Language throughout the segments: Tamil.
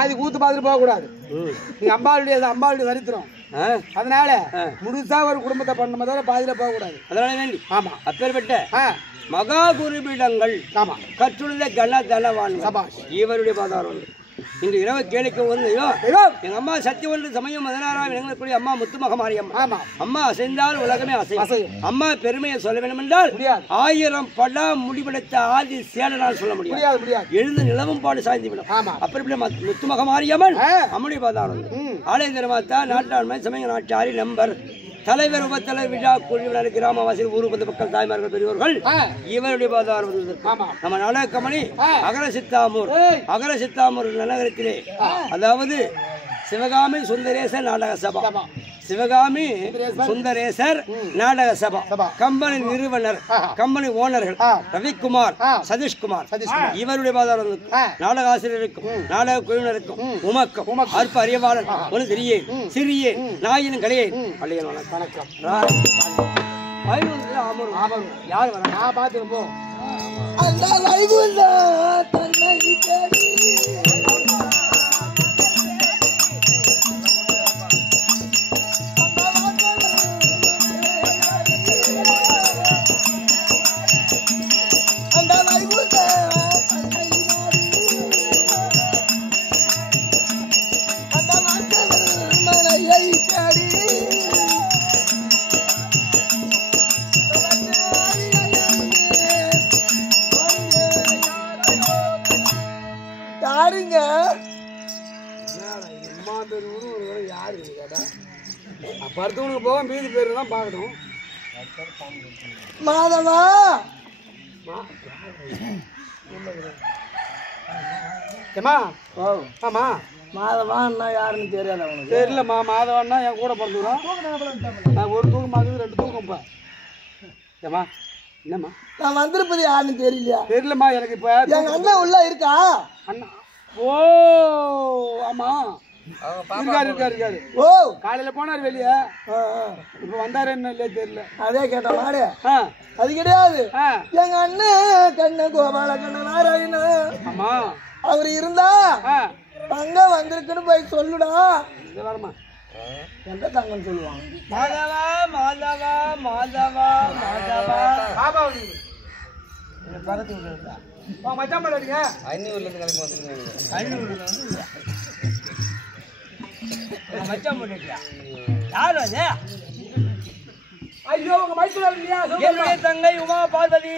அது கூத்து பார்த்துட்டு போக கூடாது. நீங்க அம்பாளுடைய சரித்திரம். அதனால முழுசா ஒரு குடும்பத்தை பண்ண தவிர பாதியில போக கூடாது. அதனால வேண்டி ஆமா அப்பேற்பட்ட மகா குருபீடங்கள் ஆமா கற்றுள்ள கனதனவான் சபாஷ் இவருடைய பாதாரம் இன்று இரவு கேளிக்க வந்து எங்க அம்மா சத்தியவன்று சமயம் 16ஆம் எங்களுக்குரிய அம்மா முத்துமகமாரியம் அம்மா அசைந்தால் உலகமே அசையும். அம்மா பெருமையை சொல்ல வேண்டும் என்றால் 1000 படா முடிவெடுத்த ஆதி சேடனால் சொல்ல முடியாது. எழுந்து நிலவும் பாடு சாய்ந்துவிடும். அப்படி முத்துமகமாரியம்மன் அம்முடைய பாதாரம் ஆலய திருமாத்தா நாட்டாண்மை சமய நாட்டாரி நம்பர் தலைவர் உபத்தலைவர் விழா குழுவினர் கிராமவாசிகள் ஊர் பந்த மக்கள் தாய்மார்கள் பெரியவர்கள் இவருடைய பாதாரம் நம்ம நாடகமணி அகர சித்தாமூர் நகரத்திலே அதாவது சிவகாமி சுந்தரேசர் நாடக சபா சிவகாமி சுந்தரேசர் நாடக சபா கம்பெனி நிறுவனர் கம்பெனி ஓனர்கள் ரவிக்குமார் சதீஷ்குமார் இவருடைய பாதாரம் நாடக ஆசிரியருக்கும் நாடக குழுவினருக்கும் உமக்கும் அற்ப அறிவாளன் ஒரு சிறிய நாயினும் கலையை அள்ளிய வணக்கம் யார் வர நான் பார்த்துருப்போம் படுத்தவனுக்கு போக மீதி பேரு தான் பார்க்கணும். மாதவா ஆமா மாதவான்னா யாருன்னு தெரியாது அவனுக்கு தெரியலம்மா. மாதவான்னா என் கூட பிறந்துக்கிறோம். நான் ஒரு தூக்கம் பார்க்குறது 2 தூக்கம் ஏமா என்னம்மா நான் வந்திருப்பது யாருன்னு தெரியலம்மா. எனக்கு இப்ப எங்க அண்ணன் உள்ள இருக்கா அண்ணா? ஓ ஆமா இருக்காரு. ஓ காலையில போனாரு வெளியே. இப்ப வந்தாரு என்ன இல்லையே தெரியல. அதே கேட்ட மாடு அது கிடையாது. எங்க அண்ணன் கண்ண கோபால கண்ண நாராயண ஆமா அவர் இருந்தா அங்க வந்திருக்குன்னு போய் சொல்லுடா. வரமா எந்த தங்கன்னு சொல்லுவாங்க. மாதவா மாதவா மாதவா மாதவா பாபா பக்கத்து ஊர்ல இருந்தா மச்சான் பாடுங்க. 500 இருந்து கிளம்பி வந்துருக்கீங்க. 500 வந்து மச்சான் போட்டுட்டியா யாரு அது? ஐயோ உங்க மைசூர் இல்லையா? என்னுடைய தங்கை உமா பார்வதி.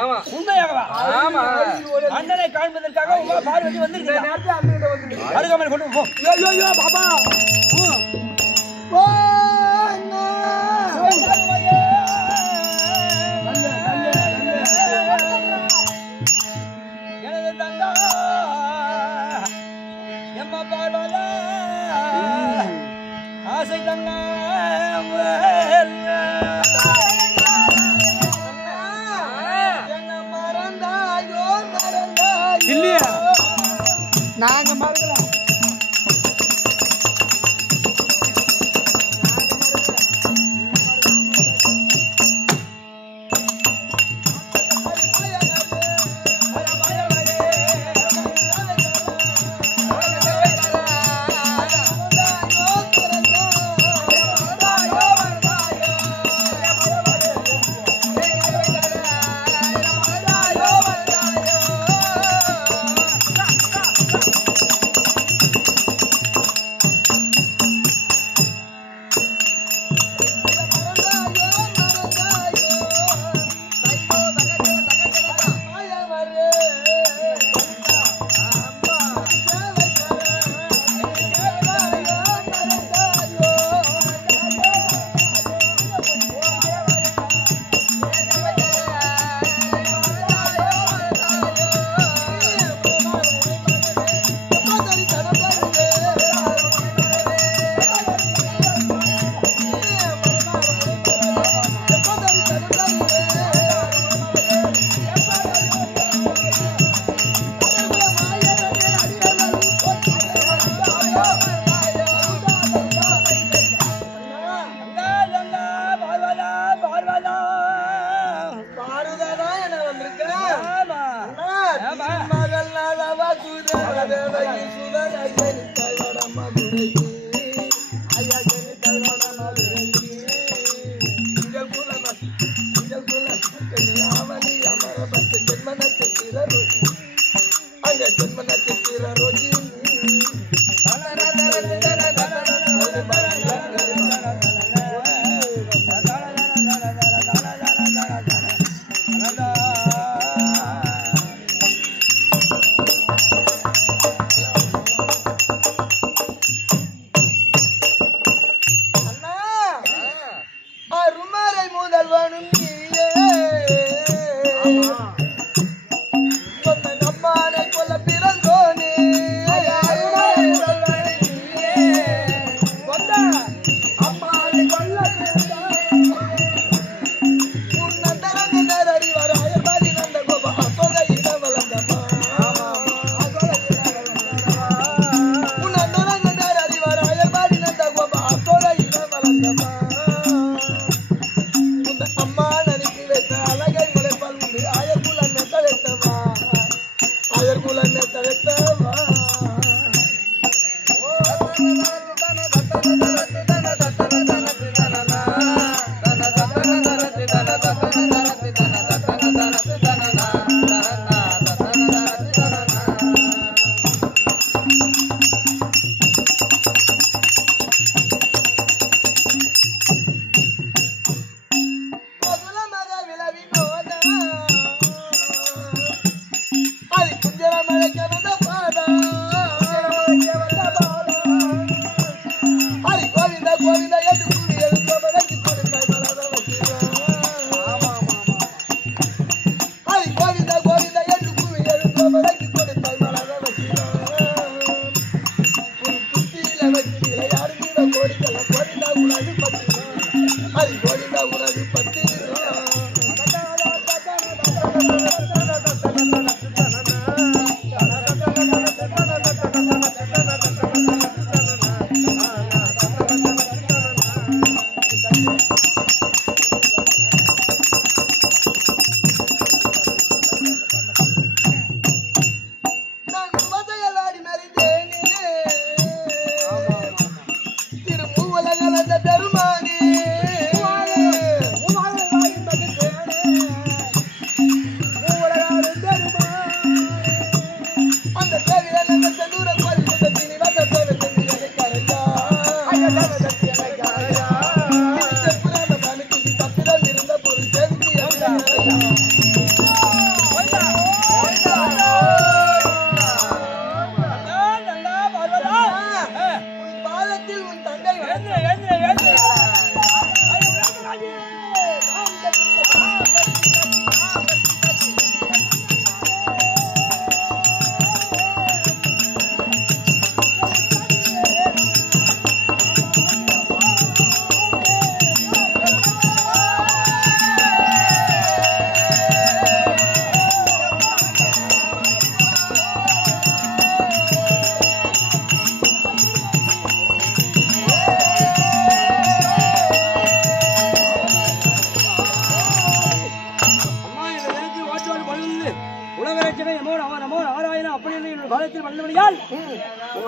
ஆமா உண்மையாகவா? ஆமா அண்ணனை காண்பதற்காக உமா பார்வதி வந்திருக்கா. நேரத்துல அண்ணன்கிட்ட வந்து அருகாமல் கொண்டு போ. ஐயோ பாபா ஓ அண்ணா எனது தங்கா எம்மா பார்வதா ஆசை தங்க இல்லையா நாங்க மறக்கலாம்.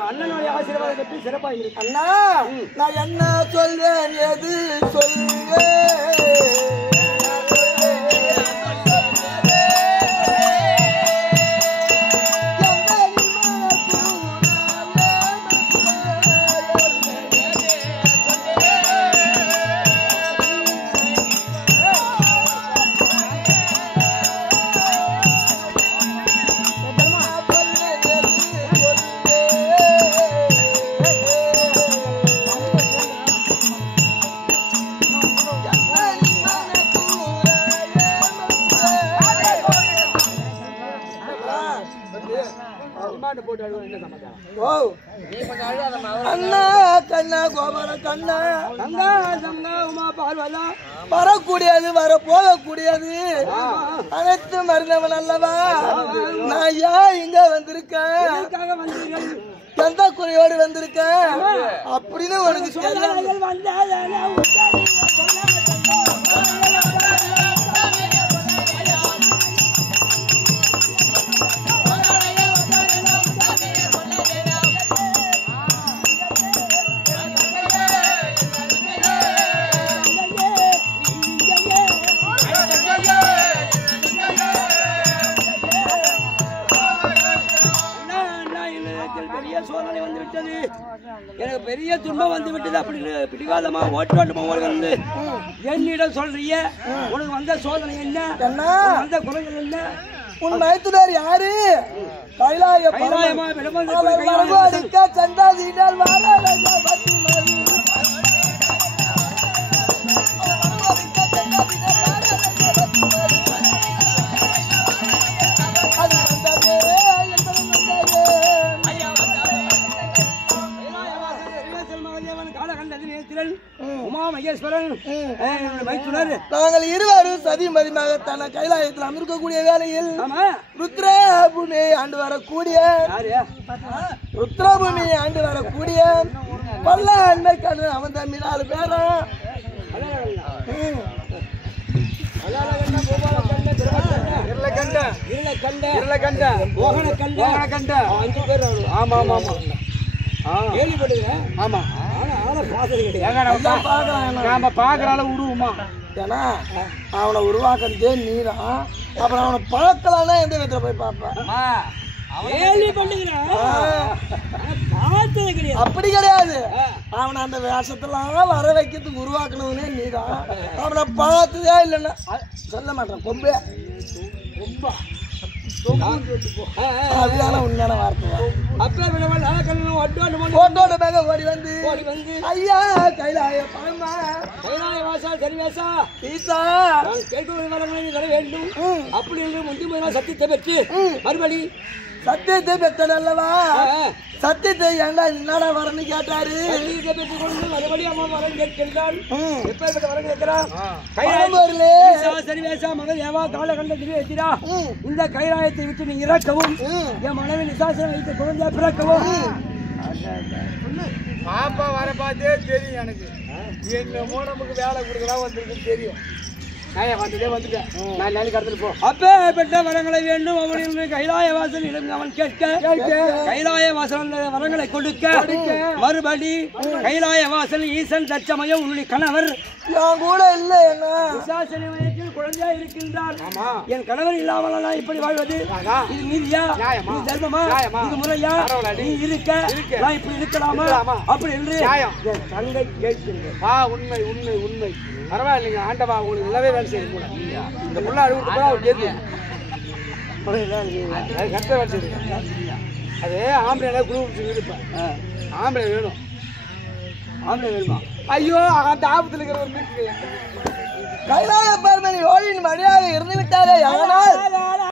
அண்ணனுடைய ஆசீர்வாதம் பற்றி சிறப்பாக இருக்கு. அண்ணா நான் என்ன சொல்வேன் எது சொல்வேன் வரக்கூடியது வர போகக்கூடியது அனைத்து மருந்தவன் அல்லவா. நான் ஏன் இங்க வந்திருக்கேன், எந்த குறையோடு வந்திருக்கேன் அப்படின்னு உனக்கு பெரிய சோதனை வந்து விட்டது, எனக்கு பெரிய துன்பம் வந்து விட்டது அப்படின்னு பிடிவாதமா ஓட்டோட்டமா வந்து என்னிடம் சொல்றிய. உனக்கு வந்த சோதனை என்ன, வந்த குணங்கள் என்ன? உன் மைத்துனர் யாரு? கைலாய கைலாயமா சந்தாதியினால் நாங்கள் இருவரும் சதி மதிமாக கைலாயத்தில் அமர்க்கக்கூடிய வேளையில் ருத்ரபூமி ஆண்டு வரக்கூடிய பல்ல அன்னை கண்ணு அவன் தம்பி 4 பேரும் நாம பாக்குறால விடுவோமா? ஏன்னா அவனை உருவாக்குறதே நீதான், அப்புறம் அவனை பழக்கலான்னா எந்த விதத்துல போய் பார்ப்பேன்? அப்படி கிடையாது, அவனை அந்த வேஷத்தெல்லாம் வர வைக்கிறதுக்கு உருவாக்கணும்னே நீதான். அவனை பார்த்ததே இல்லைன்னா சொல்ல மாட்டேன். கொம்பே அதுதான உண்மையான வார்த்தை. ஓடி வந்து ஐயா கைலாய பழமா கைலாய வாசா சரிவாசா சீதா வேண்டும் அப்படி என்று முந்தி சத்தியத்தை பெற்று மறுபடி சத்தியத்தை பெற்றது அல்லவா? சத்தியத்தை ஏண்டா என்னடா வரன்னு கேட்டாரு. சத்தியத்தை பெற்றுக் கொண்டு மறுபடி அம்மா வரன் கேட்கின்றான். எப்பேற்பட்ட வரன் கேட்கிறான்? சரிவேசா மகன் ஏவா கால கண்ட திரியா இந்த கைலாயத்தை விட்டு நீ இறக்கவும், என் மனைவி நிசாசனம் வைத்த குழந்தையா பிறக்கவும். பாப்பா வர பார்த்தே தெரியும் எனக்கு, என்னமோ நமக்கு வேலை கொடுக்கலாம் வந்திருக்குன்னு தெரியும். வந்துட்டேன் நான் நாளைக்கு கடத்துட்டு போ. அப்பேற்பட்ட வரங்களை வேண்டும் அவனுக்கு கைலாய வாசல் அவன் கேட்க கைலாய வாசல் அந்த வரங்களை கொடுக்க மறுபடி கைலாய வாசல் ஈசன் தற்சமயம் உன்னுடைய கணவர் நான் கூட இல்லை, வயதில் குழந்தையா இருக்கின்றார். என் கணவர் இல்லாமல் நான் இப்படி வாழ்வது இது நீதியா, இது தர்மமா, இது முறையா? நீ இருக்க நான் இப்படி இருக்கலாமா அப்படி என்று தங்கை கேட்கின்றேன். உண்மை உண்மை உண்மை. பரவாயில்லைங்க ஆண்டவா, உங்களுக்கு நல்லாவே வேலை செய்ய கூட இந்த முள்ள அழுகுறது கூட அவர் கேட்கு கரெக்டாக வேலை செய்யுங்க. அது ஆம்பளை குழு இருப்பேன். ஆம்பளை வேணும், ஆம்பளை வேணுமா? ஐயோ அந்த ஆபத்தில் இருக்கிற கைலாய பார்மணி ஓடின் மணியாக இருந்து விட்டாரே யாரும்